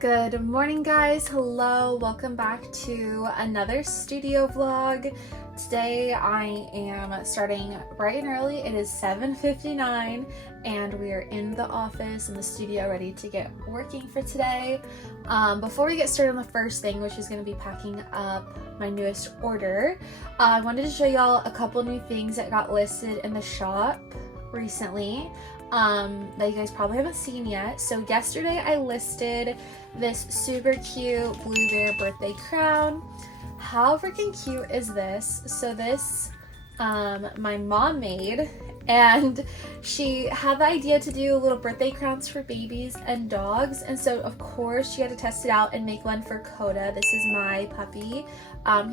Good morning, guys. Hello, welcome back to another studio vlog. Today I am starting bright and early. It is 7:59 and we are in the office in the studio ready to get working for today. Before we get started on the first thing, which is going to be packing up my newest order, I wanted to show y'all a couple new things that got listed in the shop recently that you guys probably haven't seen yet. So yesterday I listed this super cute blue bear birthday crown. How freaking cute is this? So this my mom made, and she had the idea to do little birthday crowns for babies and dogs, and so of course she had to test it out and make one for Coda. This is my puppy.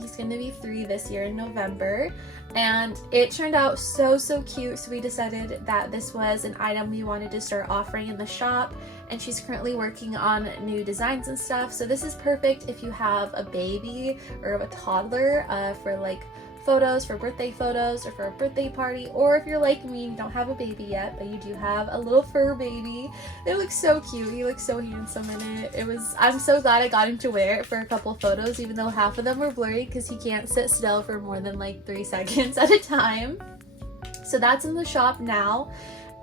He's going to be 3 this year in November, and it turned out so cute, so we decided that this was an item we wanted to start offering in the shop, and she's currently working on new designs and stuff. So this is perfect if you have a baby or a toddler for like photos, for birthday photos, or for a birthday party, or if you're like me, you don't have a baby yet but you do have a little fur baby. It looks so cute. He looks so handsome in it. I'm so glad I got him to wear it for a couple photos, even though half of them were blurry because he can't sit still for more than like 3 seconds at a time. So that's in the shop now.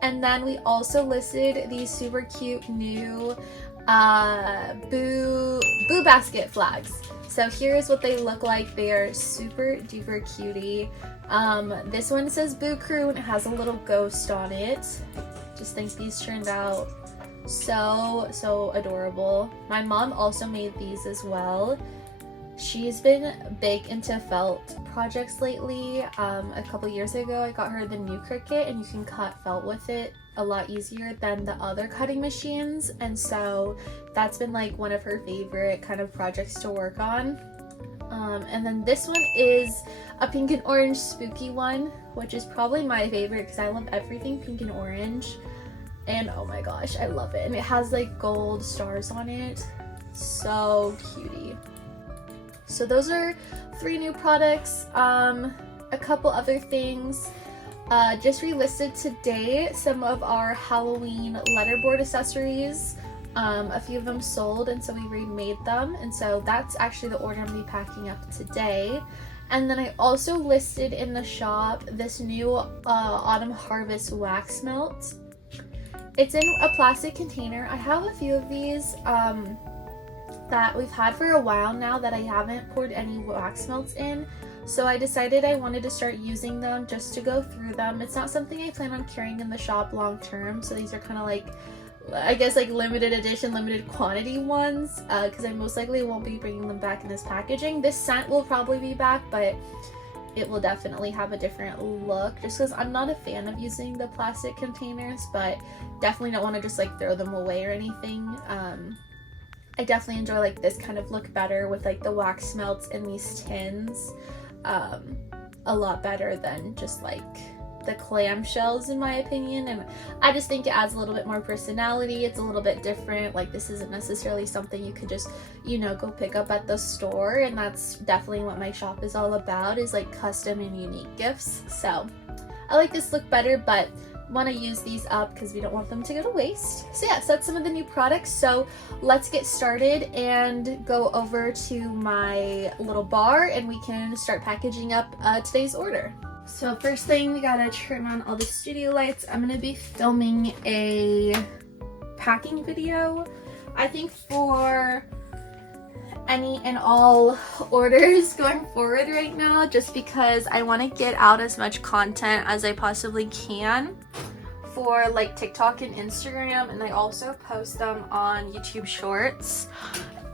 And then we also listed these super cute new boo basket flags. So here's what they look like. They are super duper cutie. This one says Boo Crew and it has a little ghost on it. Just think these turned out so adorable. My mom also made these as well. She's been big into felt projects lately. A couple years ago I got her the new Cricut, and you can cut felt with it a lot easier than the other cutting machines, and so that's been like one of her favorite kind of projects to work on. And then this one is a pink and orange spooky one, which is probably my favorite because I love everything pink and orange, and oh my gosh, I love it. And it has like gold stars on it. So cutie. So those are 3 new products. A couple other things. Just relisted today some of our Halloween letterboard accessories. A few of them sold, and so we remade them, and so that's actually the order I'm going to be packing up today. And then I also listed in the shop this new Autumn Harvest wax melt. It's in a plastic container. I have a few of these that we've had for a while now that I haven't poured any wax melts in. So I decided I wanted to start using them just to go through them. It's not something I plan on carrying in the shop long term, so these are kind of like, I guess, like limited edition, limited quantity ones, because I most likely won't be bringing them back in this packaging. This scent will probably be back, but it will definitely have a different look, just because I'm not a fan of using the plastic containers, but definitely don't want to just like throw them away or anything. I definitely enjoy like this kind of look better with like the wax melts in these tins. A lot better than just like the clamshells, in my opinion, and I just think it adds a little bit more personality. It's a little bit different. Like, this isn't necessarily something you could just, you know, go pick up at the store, and that's definitely what my shop is all about, is like custom and unique gifts. So I like this look better, but want to use these up because we don't want them to go to waste. So yeah, so that's some of the new products. So let's get started and go over to my little bar and we can start packaging up today's order. So first thing, we gotta turn on all the studio lights. I'm gonna be filming a packing video, I think, for any and all orders going forward right now, just because I want to get out as much content as I possibly can for like TikTok and Instagram, and I also post them on YouTube Shorts.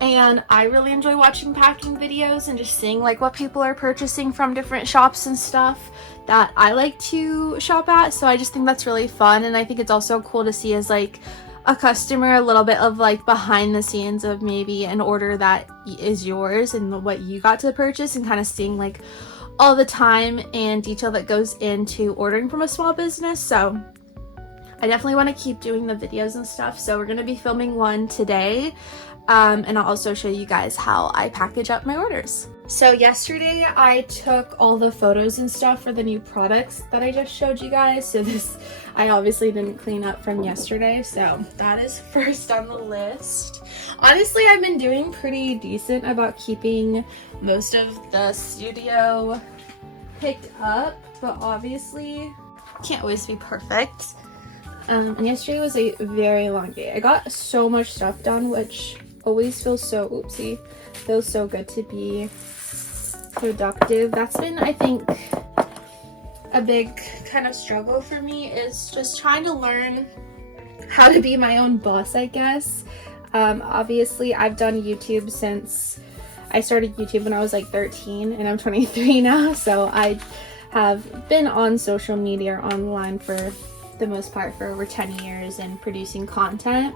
And I really enjoy watching packing videos and just seeing like what people are purchasing from different shops and stuff that I like to shop at. So I just think that's really fun, and I think it's also cool to see as like a customer a little bit of like behind the scenes of maybe an order that is yours and what you got to purchase, and kind of seeing like all the time and detail that goes into ordering from a small business. So I definitely want to keep doing the videos and stuff, so we're going to be filming one today. And I'll also show you guys how I package up my orders. So yesterday I took all the photos and stuff for the new products that I just showed you guys. So this, I obviously didn't clean up from yesterday, so that is first on the list. Honestly, I've been doing pretty decent about keeping most of the studio picked up, but obviously can't always be perfect. And yesterday was a very long day. I got so much stuff done, which always feels so, feels so good to be productive. That's been, I think, a big kind of struggle for me, is just trying to learn how to be my own boss, I guess. Obviously, I've done YouTube since I started YouTube when I was like 13, and I'm 23 now, so I have been on social media or online for the most part for over 10 years and producing content.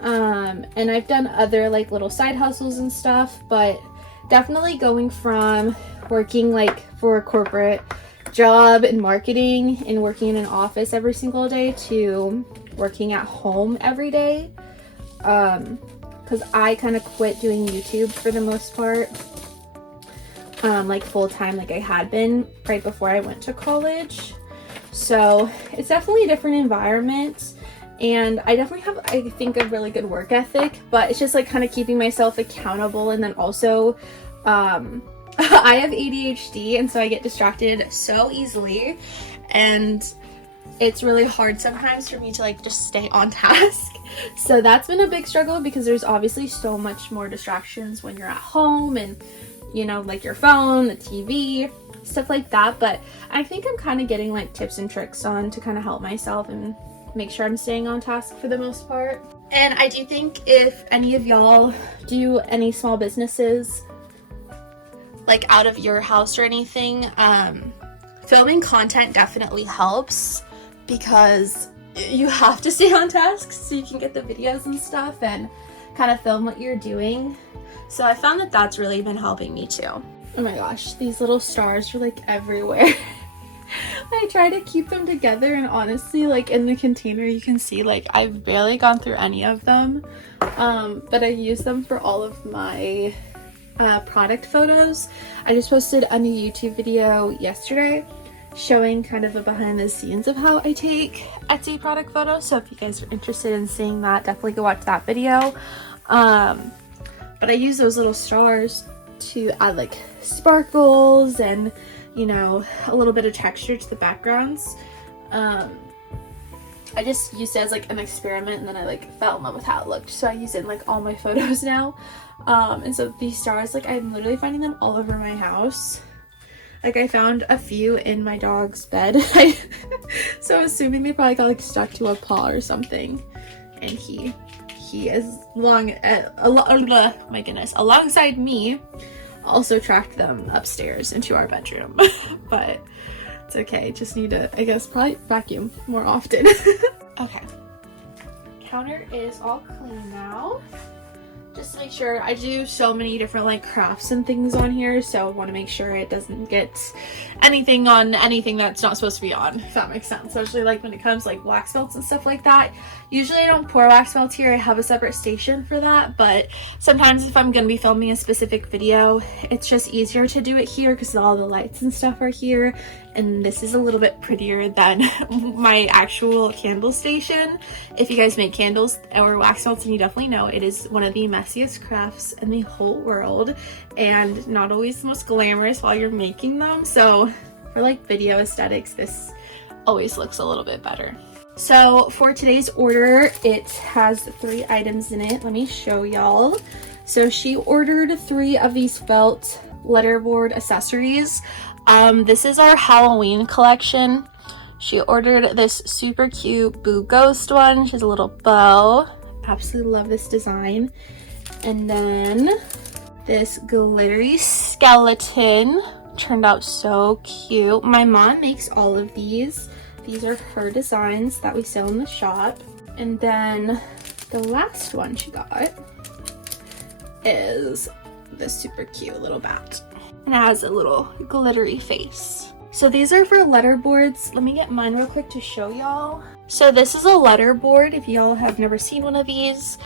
And I've done other like little side hustles and stuff, but definitely going from working like for a corporate job in marketing and working in an office every single day to working at home every day. Because I kind of quit doing YouTube for the most part, like full time, like I had been right before I went to college. So it's definitely a different environment, and I definitely have, I think, a really good work ethic, but it's just like kind of keeping myself accountable. And then also I have ADHD, and so I get distracted so easily, and it's really hard sometimes for me to like just stay on task. So that's been a big struggle, because there's obviously so much more distractions when you're at home, and you know, like your phone, the TV, stuff like that. But I think I'm kind of getting like tips and tricks on to kind of help myself and make sure I'm staying on task for the most part. And I do think if any of y'all do any small businesses like out of your house or anything, filming content definitely helps, because you have to stay on task so you can get the videos and stuff and kind of film what you're doing. So I found that that's really been helping me too. Oh my gosh, these little stars are like everywhere. I try to keep them together, and honestly, like in the container you can see like I've barely gone through any of them, but I use them for all of my product photos. I just posted a new YouTube video yesterday showing kind of a behind the scenes of how I take Etsy product photos, so if you guys are interested in seeing that, definitely go watch that video. But I use those little stars to add like sparkles and, you know, a little bit of texture to the backgrounds. I just used it as like an experiment, and then I like fell in love with how it looked, so I use it in like all my photos now. And so these stars, like I'm literally finding them all over my house. Like I found a few in my dog's bed, so I'm assuming they probably got like stuck to a paw or something, and he is my goodness, alongside me, also tracked them upstairs into our bedroom. But it's okay, just need to, I guess, probably vacuum more often. Okay, counter is all clean now. Just to make sure, I do so many different like crafts and things on here, so I want to make sure it doesn't get anything on anything that's not supposed to be on, if that makes sense. Especially like when it comes to, like wax melts and stuff like that. Usually I don't pour wax melts here, I have a separate station for that, but sometimes if I'm going to be filming a specific video, it's just easier to do it here because all the lights and stuff are here, and this is a little bit prettier than my actual candle station. If you guys make candles or wax melts, then you definitely know it is one of the messiest crafts in the whole world, and not always the most glamorous while you're making them. So for like video aesthetics, this always looks a little bit better. So for today's order, it has 3 items in it. Let me show y'all. So she ordered 3 of these felt letterboard accessories. This is our Halloween collection. She ordered this super cute Boo Ghost one. She has a little bow. Absolutely love this design. And then this glittery skeleton. Turned out so cute. My mom makes all of these. These are her designs that we sell in the shop. And then the last one she got is this super cute little bat. And it has a little glittery face. So these are for letterboards. Let me get mine real quick to show y'all. So this is a letterboard if y'all have never seen one of these.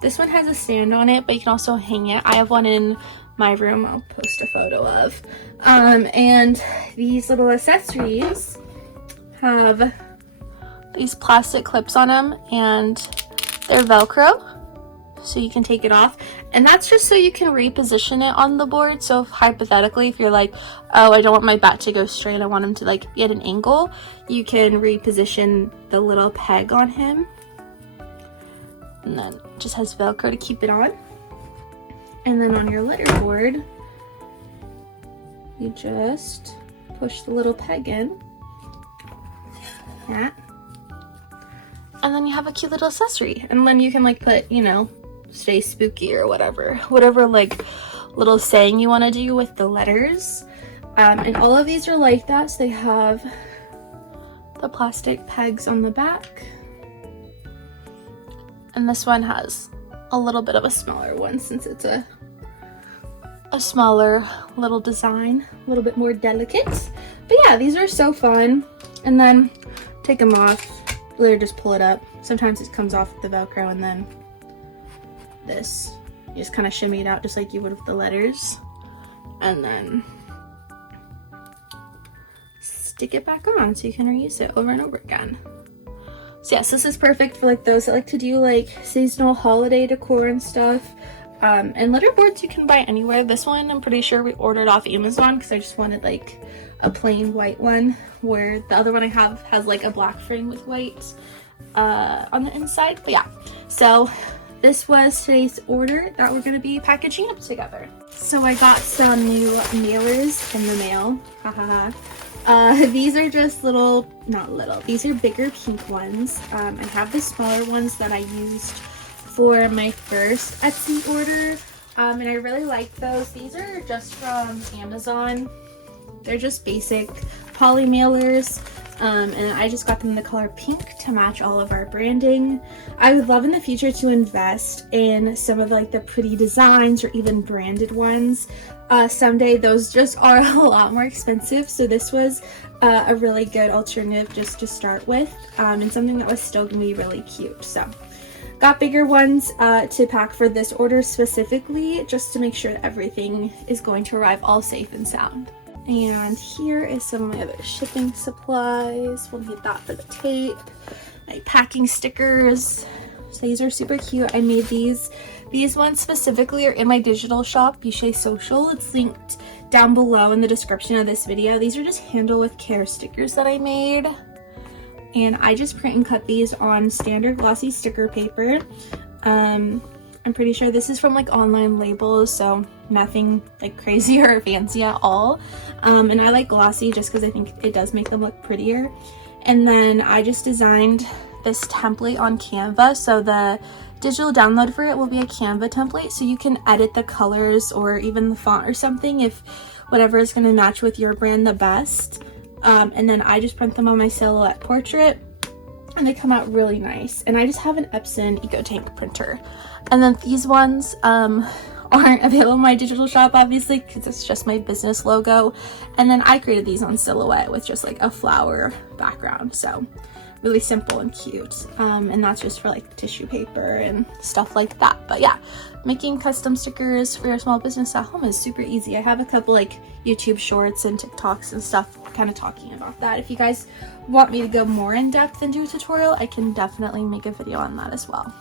This one has a stand on it, but you can also hang it. I have one in my room I'll post a photo of. And these little accessories have these plastic clips on them, and they're Velcro, so you can take it off. And that's just so you can reposition it on the board. So if, hypothetically, if you're like, oh, I don't want my bat to go straight, I want him to like be at an angle, you can reposition the little peg on him. And then it just has Velcro to keep it on. And then on your litter board, you just push the little peg in. Yeah. And then you have a cute little accessory. And then you can like put, you know, stay spooky or whatever like little saying you want to do with the letters. And all of these are like that. So they have the plastic pegs on the back. And this one has a little bit of a smaller one since it's a smaller little design, a little bit more delicate. But yeah, these are so fun. And then take them off, literally just pull it up. Sometimes it comes off with the Velcro, and then this, you just kind of shimmy it out just like you would with the letters. And then stick it back on so you can reuse it over and over again. So yes, this is perfect for like those that like to do like seasonal holiday decor and stuff. And litter boards you can buy anywhere. This one I'm pretty sure we ordered off Amazon because I just wanted like a plain white one, where the other one I have has like a black frame with white on the inside. But yeah, so this was today's order that we're going to be packaging up together. So I got some new mailers in the mail. These are just these are bigger pink ones. I have the smaller ones that I used for my first Etsy order, and I really like those. These are just from Amazon. They're just basic poly mailers, and I just got them in the color pink to match all of our branding. I would love in the future to invest in some of like the pretty designs or even branded ones. Someday those just are a lot more expensive, so this was a really good alternative just to start with, and something that was still gonna be really cute. So got bigger ones to pack for this order specifically, just to make sure that everything is going to arrive all safe and sound. And here is some of my other shipping supplies. We'll need that for the tape. My packing stickers. So these are super cute. I made these. These ones specifically are in my digital shop, Bichet Social. It's linked down below in the description of this video. These are just handle with care stickers that I made. And I just print and cut these on standard glossy sticker paper. I'm pretty sure this is from like online labels, so nothing like crazy or fancy at all. And I like glossy just because I think it does make them look prettier. And then I just designed this template on Canva, so the digital download for it will be a Canva template, so you can edit the colors or even the font or something if whatever is going to match with your brand the best. And then I just print them on my Silhouette portrait, and they come out really nice. And I just have an Epson EcoTank printer. And then these ones aren't available in my digital shop, obviously, because it's just my business logo. And then I created these on Silhouette with just like a flower background, so really simple and cute. And that's just for like tissue paper and stuff like that. But yeah, making custom stickers for your small business at home is super easy. I have a couple like YouTube shorts and TikToks and stuff kind of talking about that. If you guys want me to go more in depth and do a tutorial, I can definitely make a video on that as well.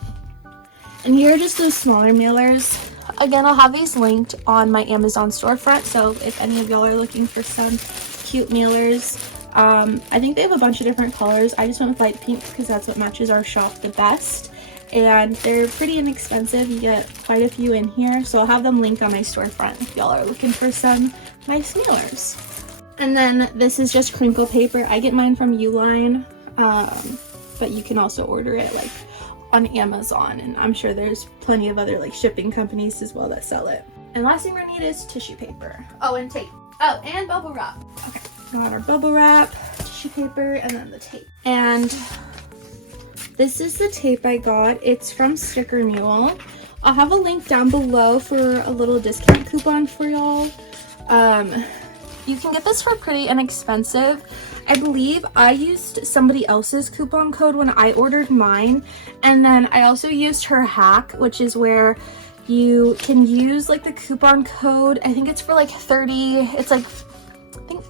And here are just those smaller mailers. Again, I'll have these linked on my Amazon storefront, so if any of y'all are looking for some cute mailers, I think they have a bunch of different colors. I just went with light pink because that's what matches our shop the best. And they're pretty inexpensive. You get quite a few in here. So I'll have them linked on my storefront if y'all are looking for some nice mailers. And then this is just crinkle paper. I get mine from Uline, but you can also order it like on Amazon. And I'm sure there's plenty of other like shipping companies as well that sell it. And last thing we're gonna need is tissue paper. Oh, and tape. Oh, and bubble wrap. Okay. Got our bubble wrap, tissue paper, and then the tape. And this is the tape I got. It's from Sticker Mule. I'll have a link down below for a little discount coupon for y'all. You can get this for pretty inexpensive. I believe I used somebody else's coupon code when I ordered mine, and then I also used her hack, which is where you can use like the coupon code. I think it's for like 30, it's like I think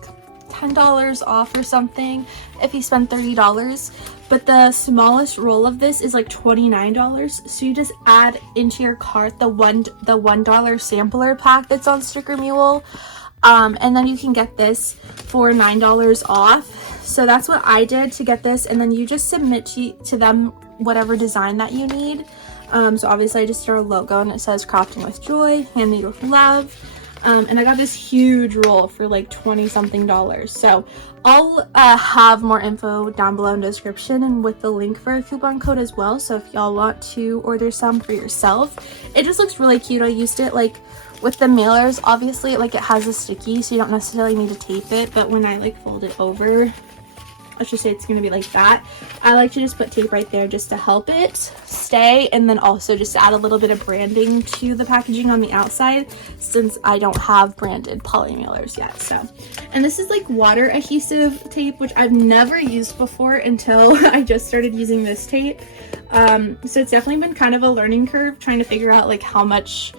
$10 off or something if you spend $30, but the smallest roll of this is like $29. So you just add into your cart the $1 sampler pack that's on Sticker Mule, and then you can get this for $9 off. So that's what I did to get this, and then you just submit to them whatever design that you need. So obviously I just did a logo and it says crafting with joy, handmade with love. And I got this huge roll for like 20 something. So I'll have more info down below in the description and with the link for a coupon code as well. So if y'all want to order some for yourself, it just looks really cute. I used it like with the mailers, obviously like it has a sticky, so you don't necessarily need to tape it, but when I like fold it over, let's just say it's going to be like that, I like to just put tape right there just to help it stay, and then also just add a little bit of branding to the packaging on the outside since I don't have branded poly mailers yet. So, and this is like water adhesive tape, which I've never used before until I just started using this tape. So it's definitely been kind of a learning curve trying to figure out like how much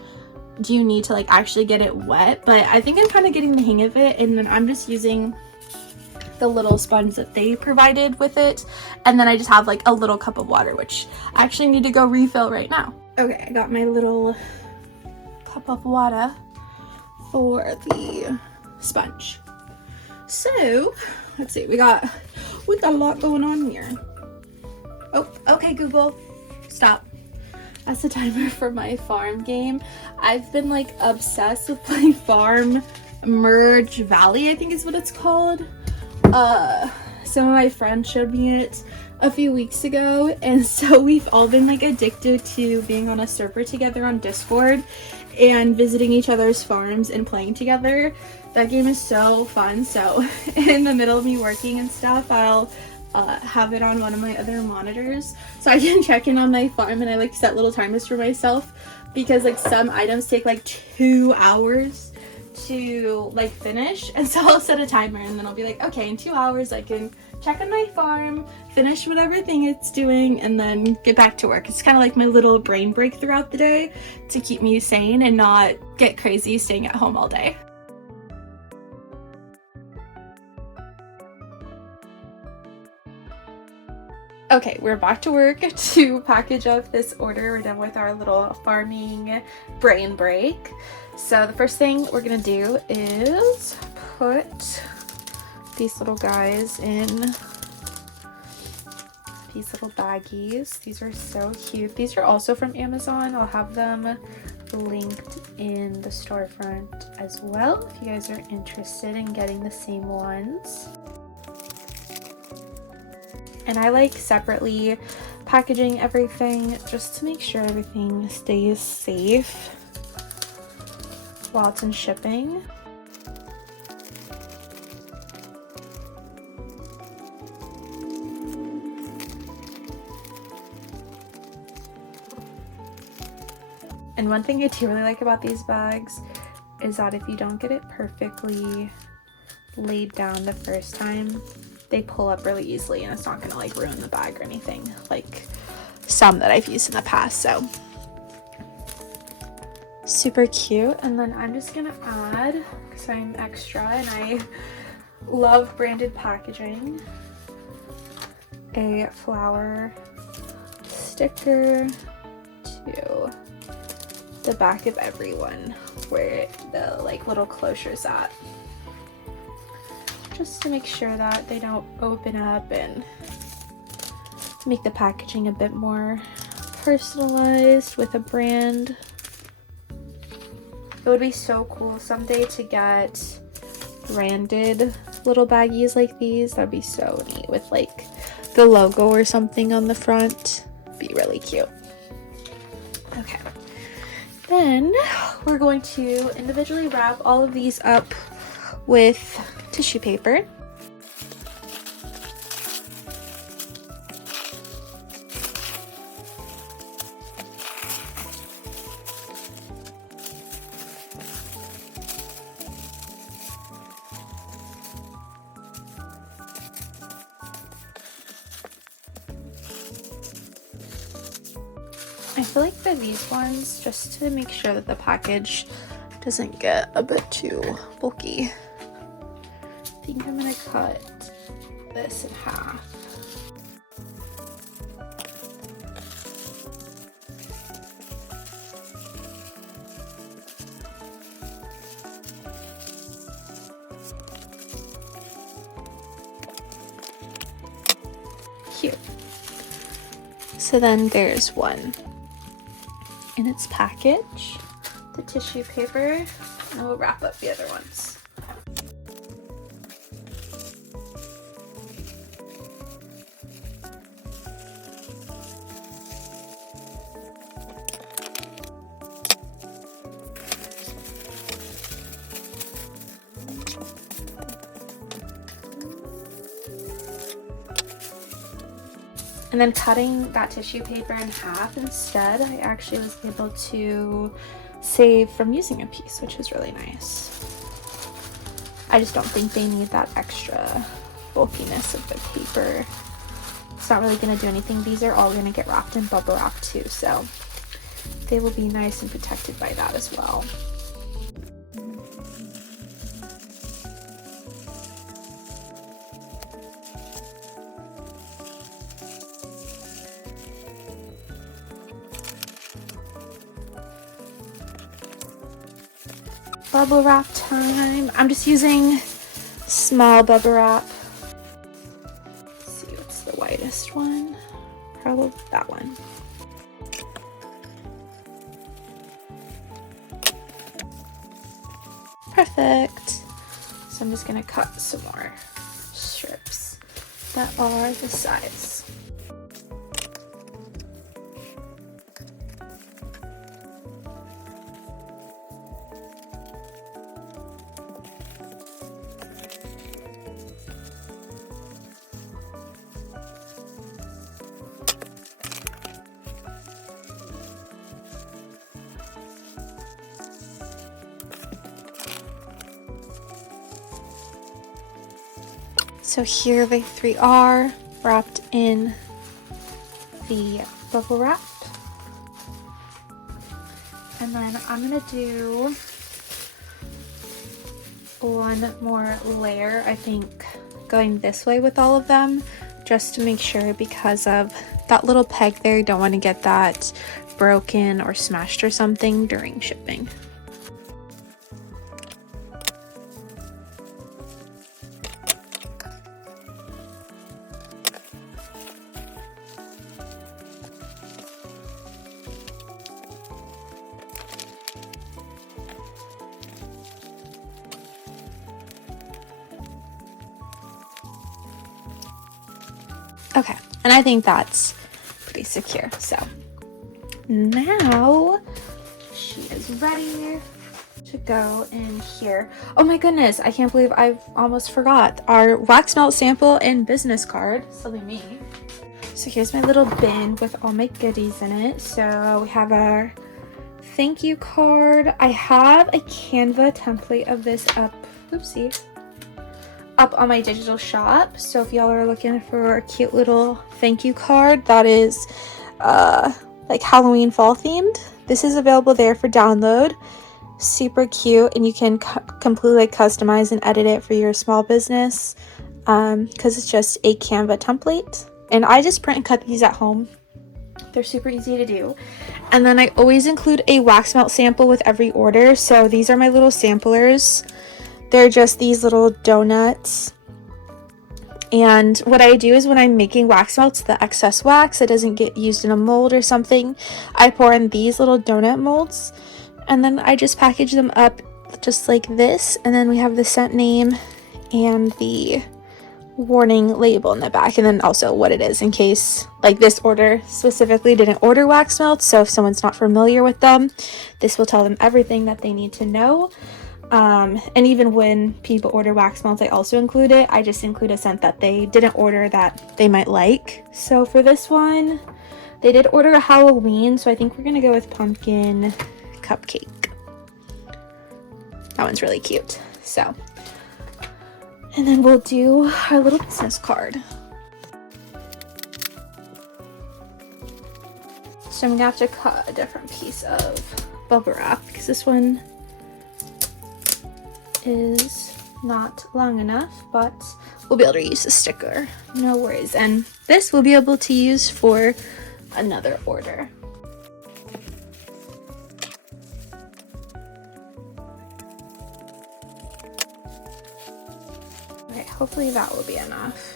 do you need to like actually get it wet, but I think I'm kind of getting the hang of it, and then I'm just using the little sponge that they provided with it, and then I just have like a little cup of water, which I actually need to go refill right now. Okay, I got my little cup of water for the sponge. So let's see, we got a lot going on here. Oh, okay, Google, stop. That's the timer for my farm game. I've been like obsessed with playing Farm Merge Valley, I think is what it's called. Some of my friends showed me it a few weeks ago, and so we've all been like addicted to being on a server together on Discord and visiting each other's farms and playing together. That game is so fun. So in the middle of me working and stuff, I'll have it on one of my other monitors so I can check in on my farm, and I like set little timers for myself because like some items take like 2 hours to like finish, and so I'll set a timer and then I'll be like, okay, in 2 hours I can check on my farm, finish whatever thing it's doing, and then get back to work. It's kind of like my little brain break throughout the day to keep me sane and not get crazy staying at home all day. Okay, we're back to work to package up this order. We're done with our little farming brain break. So the first thing we're gonna do is put these little guys in these little baggies. These are so cute. These are also from Amazon. I'll have them linked in the storefront as well if you guys are interested in getting the same ones. And I like separately packaging everything just to make sure everything stays safe while it's in shipping. And one thing I do really like about these bags is that if you don't get it perfectly laid down the first time, they pull up really easily and it's not gonna like ruin the bag or anything like some that I've used in the past. So super cute. And then I'm just gonna add, because I'm extra and I love branded packaging, a flower sticker to the back of every one where the like little closure's at, just to make sure that they don't open up and make the packaging a bit more personalized with a brand. It would be so cool someday to get branded little baggies like these. That'd be so neat with like the logo or something on the front. Be really cute. Okay, then we're going to individually wrap all of these up with tissue paper. I feel like for these ones, just to make sure that the package doesn't get a bit too bulky, I think I'm gonna cut this in half. Cute. So then there's one in its package, the tissue paper, and we'll wrap up the other ones. And then cutting that tissue paper in half instead, I actually was able to save from using a piece, which is really nice. I just don't think they need that extra bulkiness of the paper. It's not really going to do anything. These are all going to get wrapped in bubble wrap too, so they will be nice and protected by that as well. Bubble wrap time. I'm just using small bubble wrap. Let's see what's the widest one. Probably that one. Perfect. So I'm just gonna cut some more strips that are the size. So here they three are wrapped in the bubble wrap. And then I'm gonna do one more layer, I think, going this way with all of them, just to make sure, because of that little peg there, you don't want to get that broken or smashed or something during shipping. Okay, and I think that's pretty secure. So now she is ready to go in here. Oh my goodness, I can't believe I've almost forgot our wax melt sample and business card. Silly me. So here's my little bin with all my goodies in it. So we have our thank you card. I have a Canva template of this up. Oopsie. Up on my digital shop, so if y'all are looking for a cute little thank you card that is like Halloween fall themed, this is available there for download. Super cute, and you can completely customize and edit it for your small business because it's just a Canva template, and I just print and cut these at home. They're super easy to do. And then I always include a wax melt sample with every order, so these are my little samplers. They're just these little donuts. And what I do is when I'm making wax melts, the excess wax, it doesn't get used in a mold or something, I pour in these little donut molds, and then I just package them up just like this. And then we have the scent name and the warning label in the back, and then also what it is in case, like this order specifically didn't order wax melts, so if someone's not familiar with them, this will tell them everything that they need to know. And even when people order wax melts, I also include it. I just include a scent that they didn't order that they might like. So for this one, they did order a Halloween, so I think we're gonna go with pumpkin cupcake. That one's really cute. So, and then we'll do our little business card. So I'm gonna have to cut a different piece of bubble wrap because this one is not long enough, but we'll be able to use the sticker. No worries. And this we'll be able to use for another order. Okay, hopefully that will be enough.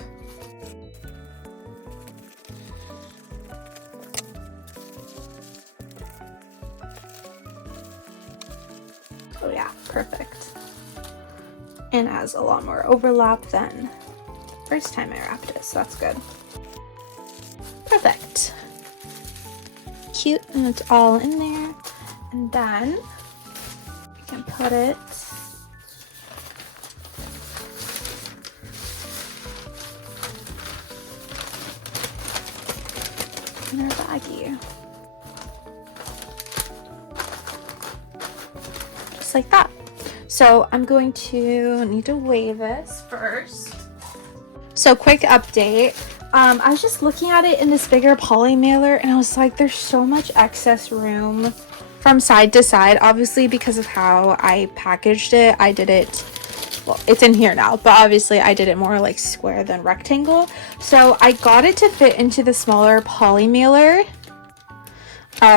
Oh yeah, perfect. And has a lot more overlap than first time I wrapped it, so that's good. Perfect. Cute, and it's all in there. And then we can put it in our baggie. Just like that. So I'm going to need to weigh this first. So quick update. I was just looking at it in this bigger poly mailer and I was like, there's so much excess room from side to side. Obviously because of how I packaged it, I did it, well, it's in here now, but obviously I did it more like square than rectangle. So I got it to fit into the smaller poly mailer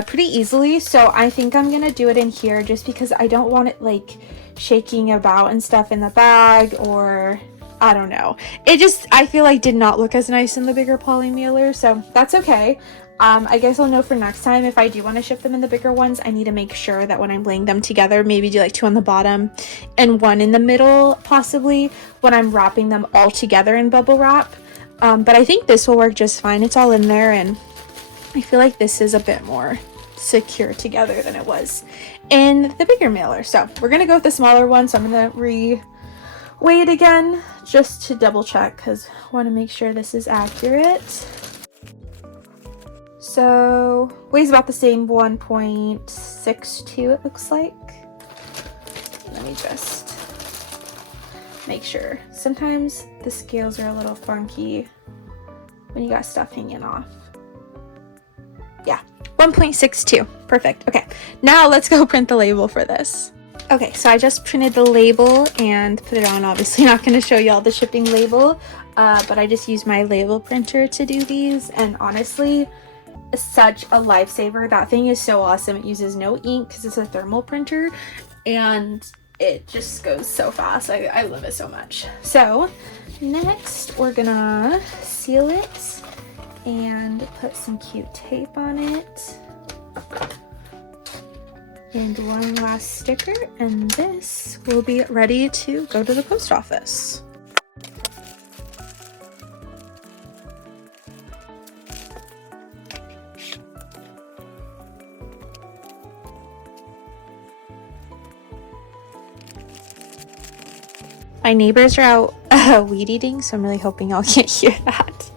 pretty easily. So I think I'm gonna do it in here just because I don't want it like shaking about and stuff in the bag, or I don't know. It just, I feel like did not look as nice in the bigger poly mailer, so that's okay. I guess I'll know for next time if I do want to ship them in the bigger ones, I need to make sure that when I'm laying them together, maybe do like 2 on the bottom and 1 in the middle, possibly, when I'm wrapping them all together in bubble wrap. But I think this will work just fine. It's all in there, and I feel like this is a bit more secure together than it was in the bigger mailer. So we're gonna go with the smaller one, so I'm gonna weigh it again just to double check because I want to make sure this is accurate. So weighs about the same, 1.62 it looks like. Let me just make sure. Sometimes the scales are a little funky when you got stuff hanging off. Yeah, 1.62. Perfect. Okay, now let's go print the label for this. Okay, so I just printed the label and put it on. Obviously not going to show y'all the shipping label, but I just used my label printer to do these, and honestly, such a lifesaver. That thing is so awesome. It uses no ink because it's a thermal printer, and it just goes so fast. I love it so much. So next we're gonna seal it and put some cute tape on it. And 1 last sticker, and this will be ready to go to the post office. My neighbors are out weed eating, so I'm really hoping y'all can't hear that.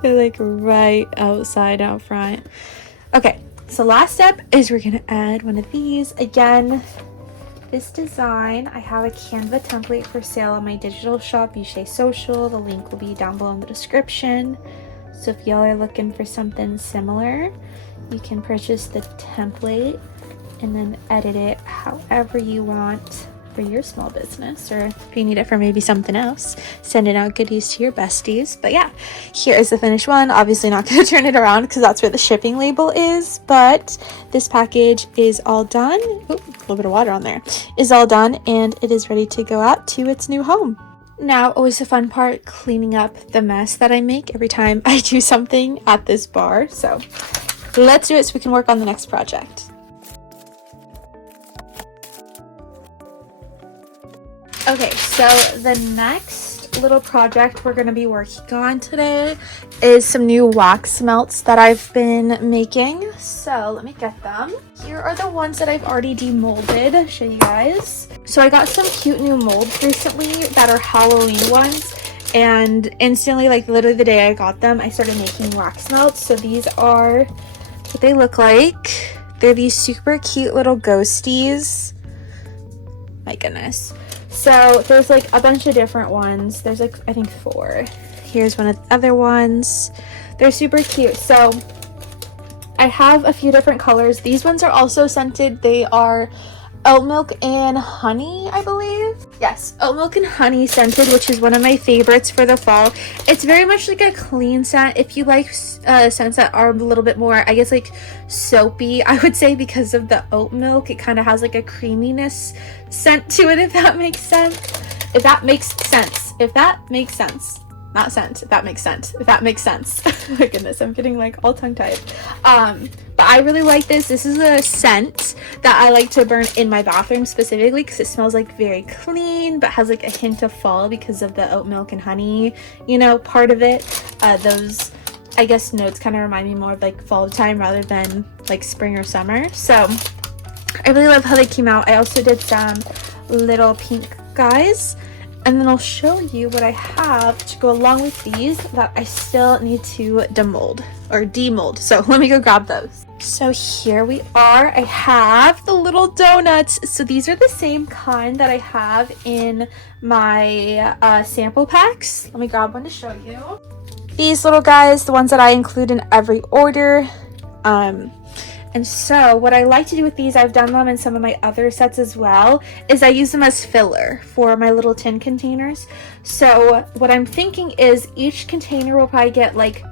They're like right outside out front. Okay. So last step is we're gonna add one of these. Again, this design, I have a Canva template for sale on my digital shop, Boucher Social. The link will be down below in the description. So if y'all are looking for something similar, you can purchase the template and then edit it however you want for your small business, or if you need it for maybe something else, sending out goodies to your besties. But yeah, here is the finished one. Obviously not going to turn it around because that's where the shipping label is, but this package is all done. Ooh, a little bit of water on there. Is all done, and it is ready to go out to its new home. Now, always the fun part, cleaning up the mess that I make every time I do something at this bar. So let's do it so we can work on the next project. Okay, so the next little project we're going to be working on today is some new wax melts that I've been making. So let me get them. Here are the ones that I've already demolded. I'll show you guys. So I got some cute new molds recently that are Halloween ones, and instantly, like literally the day I got them, I started making wax melts. So these are what they look like. They're these super cute little ghosties. My goodness. So there's like a bunch of different ones. There's like, I think 4. Here's one of the other ones. They're super cute. So I have a few different colors. These ones are also scented. They are oat milk and honey, I believe. Yes, oat milk and honey scented, which is one of my favorites for the fall. It's very much like a clean scent. If you like scents that are a little bit more, I guess, like soapy, I would say, because of the oat milk, it kind of has like a creaminess scent to it, if that makes sense. If that makes sense. If that makes sense. Not scent, if that makes sense. If that makes sense. Oh my goodness, I'm getting like all tongue-tied. But I really like this. This is a scent that I like to burn in my bathroom specifically because it smells like very clean, but has like a hint of fall because of the oat milk and honey, you know, part of it. Those, I guess, notes kind of remind me more of like fall time rather than like spring or summer. So I really love how they came out. I also did some little pink guys. And then I'll show you what I have to go along with these that I still need to demold. So let me go grab those. So here we are. I have the little donuts. So these are the same kind that I have in my sample packs. Let me grab one to show you. These little guys, the ones that I include in every order. And so what I like to do with these, I've done them in some of my other sets as well, is I use them as filler for my little tin containers. So what I'm thinking is each container will probably get like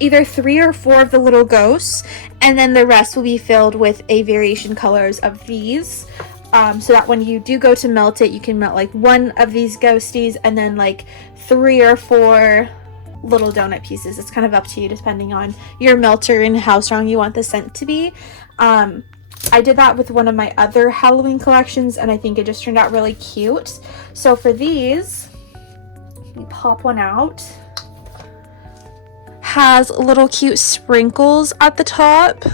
either 3 or 4 of the little ghosts, and then the rest will be filled with a variation colors of these. So that when you do go to melt it, you can melt like 1 of these ghosties and then like 3 or 4 little donut pieces. It's kind of up to you depending on your melter and how strong you want the scent to be. I did that with one of my other Halloween collections and I think it just turned out really cute. So for these, we pop one out. Has little cute sprinkles at the top,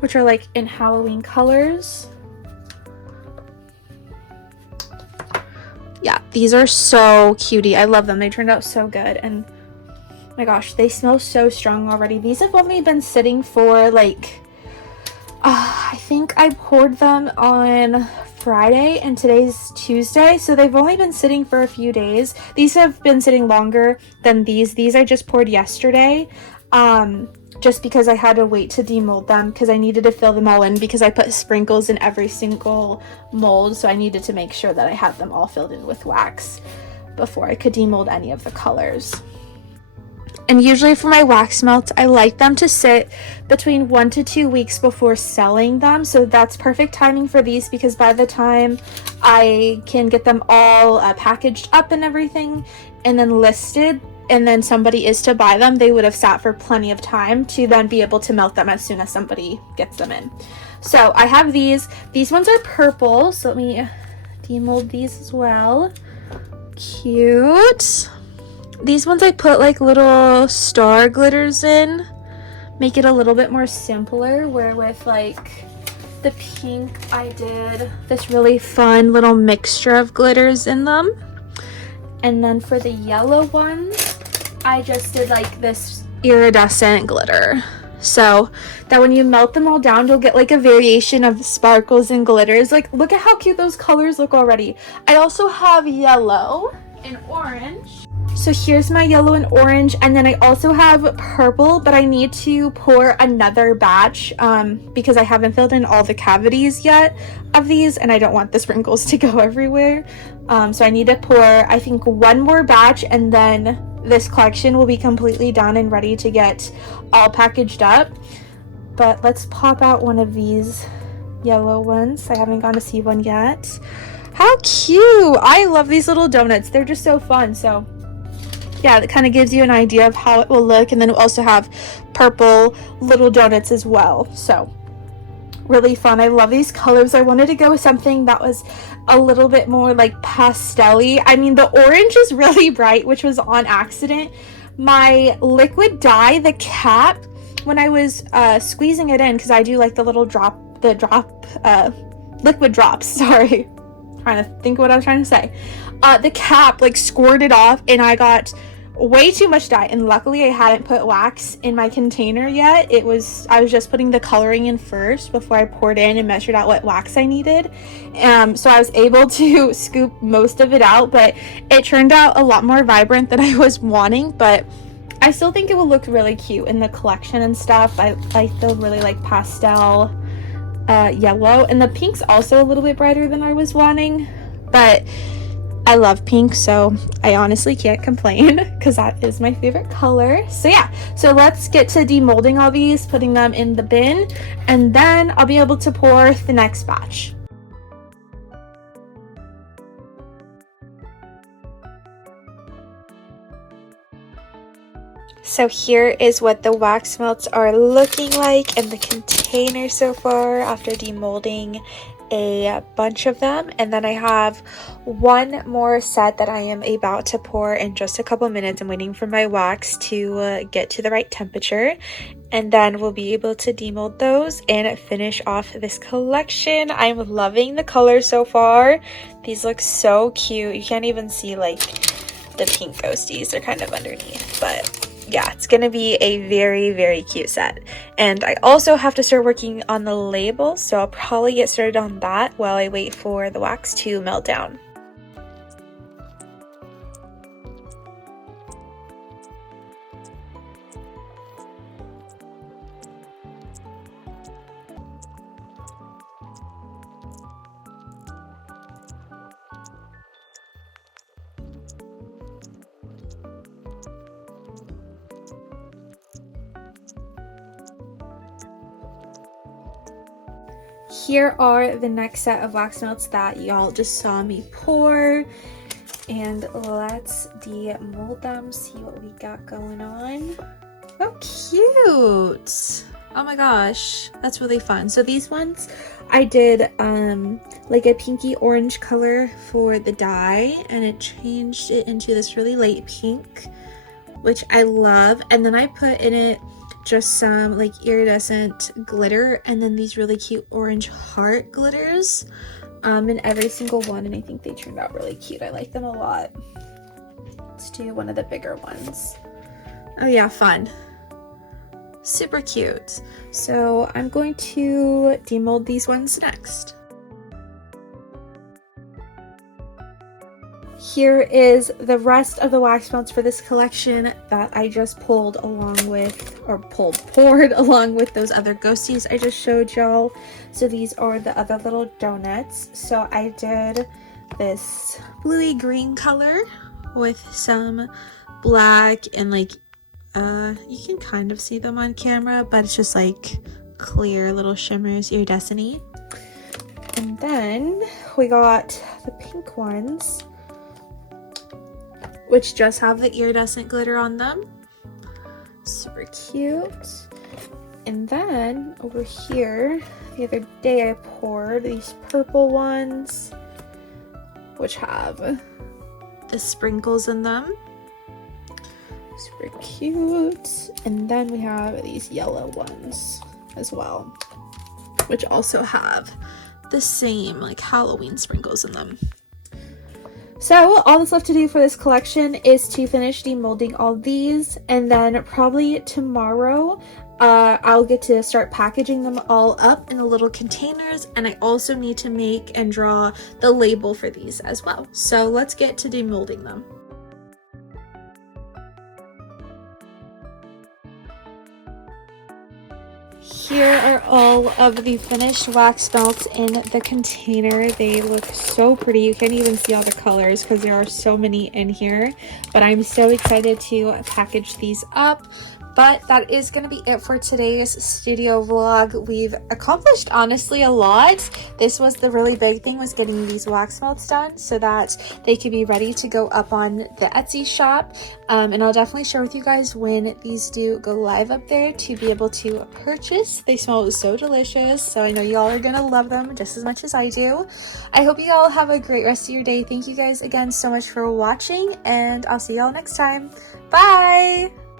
which are like in Halloween colors. Yeah, these are so cutie. I love them. They turned out so good. And my gosh, they smell so strong already. These have only been sitting for like, I think I poured them on Friday and today's Tuesday. So they've only been sitting for a few days. These have been sitting longer than these. These I just poured yesterday. Just because I had to wait to demold them because I needed to fill them all in because I put sprinkles in every single mold, so I needed to make sure that I had them all filled in with wax before I could demold any of the colors. And usually for my wax melts, I like them to sit between 1 to 2 weeks before selling them, so that's perfect timing for these because by the time I can get them all packaged up and everything and then listed, and then somebody is to buy them, they would have sat for plenty of time to then be able to melt them as soon as somebody gets them in. So I have these. These ones are purple, so let me demold these as well. Cute. These ones I put like little star glitters in, make it a little bit more simpler, where with like the pink I did this really fun little mixture of glitters in them. And then for the yellow ones, I just did like this iridescent glitter. So that when you melt them all down, you'll get like a variation of sparkles and glitters. Like, look at how cute those colors look already. I also have yellow and orange. So here's my yellow and orange, and then I also have purple, but I need to pour another batch because I haven't filled in all the cavities yet of these, and I don't want the sprinkles to go everywhere. So I need to pour, I think, 1 more batch, and then this collection will be completely done and ready to get all packaged up. But let's pop out one of these yellow ones. I haven't gone to see one yet. How cute! I love these little donuts. They're just so fun. So yeah, that kind of gives you an idea of how it will look. And then we'll also have purple little donuts as well. So really fun. I love these colors. I wanted to go with something that was a little bit more like pastel-y. I mean, the orange is really bright, which was on accident. My liquid dye, the cap, when I was squeezing it in, because I do like the little liquid drops, sorry. Trying to think of what I was trying to say. The cap like squirted off and I got way too much dye, and luckily I hadn't put wax in my container yet. I was just putting the coloring in first before I poured in and measured out what wax I needed. So I was able to scoop most of it out, but it turned out a lot more vibrant than I was wanting. But I still think it will look really cute in the collection and stuff. I still really like pastel yellow, and the pink's also a little bit brighter than I was wanting, but I love pink, so I honestly can't complain because that is my favorite color. So yeah, so let's get to demolding all these, putting them in the bin, and then I'll be able to pour the next batch. So here is what the wax melts are looking like in the container so far after demolding a bunch of them. And then I have one more set that I am about to pour in just a couple minutes. I'm waiting for my wax to get to the right temperature, and then we'll be able to demold those and finish off this collection. I'm loving the colors so far. These look so cute. You can't even see like the pink ghosties, they're kind of underneath, but yeah, it's gonna be a very, very cute set. And I also have to start working on the label, so I'll probably get started on that while I wait for the wax to melt down. Here are the next set of wax melts that y'all just saw me pour, and let's demold them, see what we got going on. Oh, cute! Oh my gosh, that's really fun. So these ones I did like a pinky orange color for the dye, and it changed it into this really light pink, which I love. And then I put in it just some like iridescent glitter, and then these really cute orange heart glitters in every single one, and I think they turned out really cute. I like them a lot. Let's do one of the bigger ones. Oh yeah, fun. Super cute. So I'm going to demold these ones next. Here is the rest of the wax melts for this collection that I just poured along with those other ghosties I just showed y'all. So these are the other little donuts. So I did this bluey green color with some black and like you can kind of see them on camera, but it's just like clear little shimmers, iridescent-y. And then we got the pink ones, which just have the iridescent glitter on them. Super cute. And then over here, the other day I poured these purple ones, which have the sprinkles in them. Super cute. And then we have these yellow ones as well, which also have the same like Halloween sprinkles in them. So all that's left to do for this collection is to finish demolding all these, and then probably tomorrow I'll get to start packaging them all up in the little containers, and I also need to make and draw the label for these as well. So let's get to demolding them. Here are all of the finished wax melts in the container. They look so pretty. You can't even see all the colors because there are so many in here, but I'm so excited to package these up. But that is going to be it for today's studio vlog. We've accomplished honestly a lot. This was the really big thing, was getting these wax melts done so that they could be ready to go up on the Etsy shop. And I'll definitely share with you guys when these do go live up there to be able to purchase. They smell so delicious, so I know y'all are gonna love them just as much as I do. I hope you all have a great rest of your day. Thank you guys again so much for watching, and I'll see y'all next time. Bye!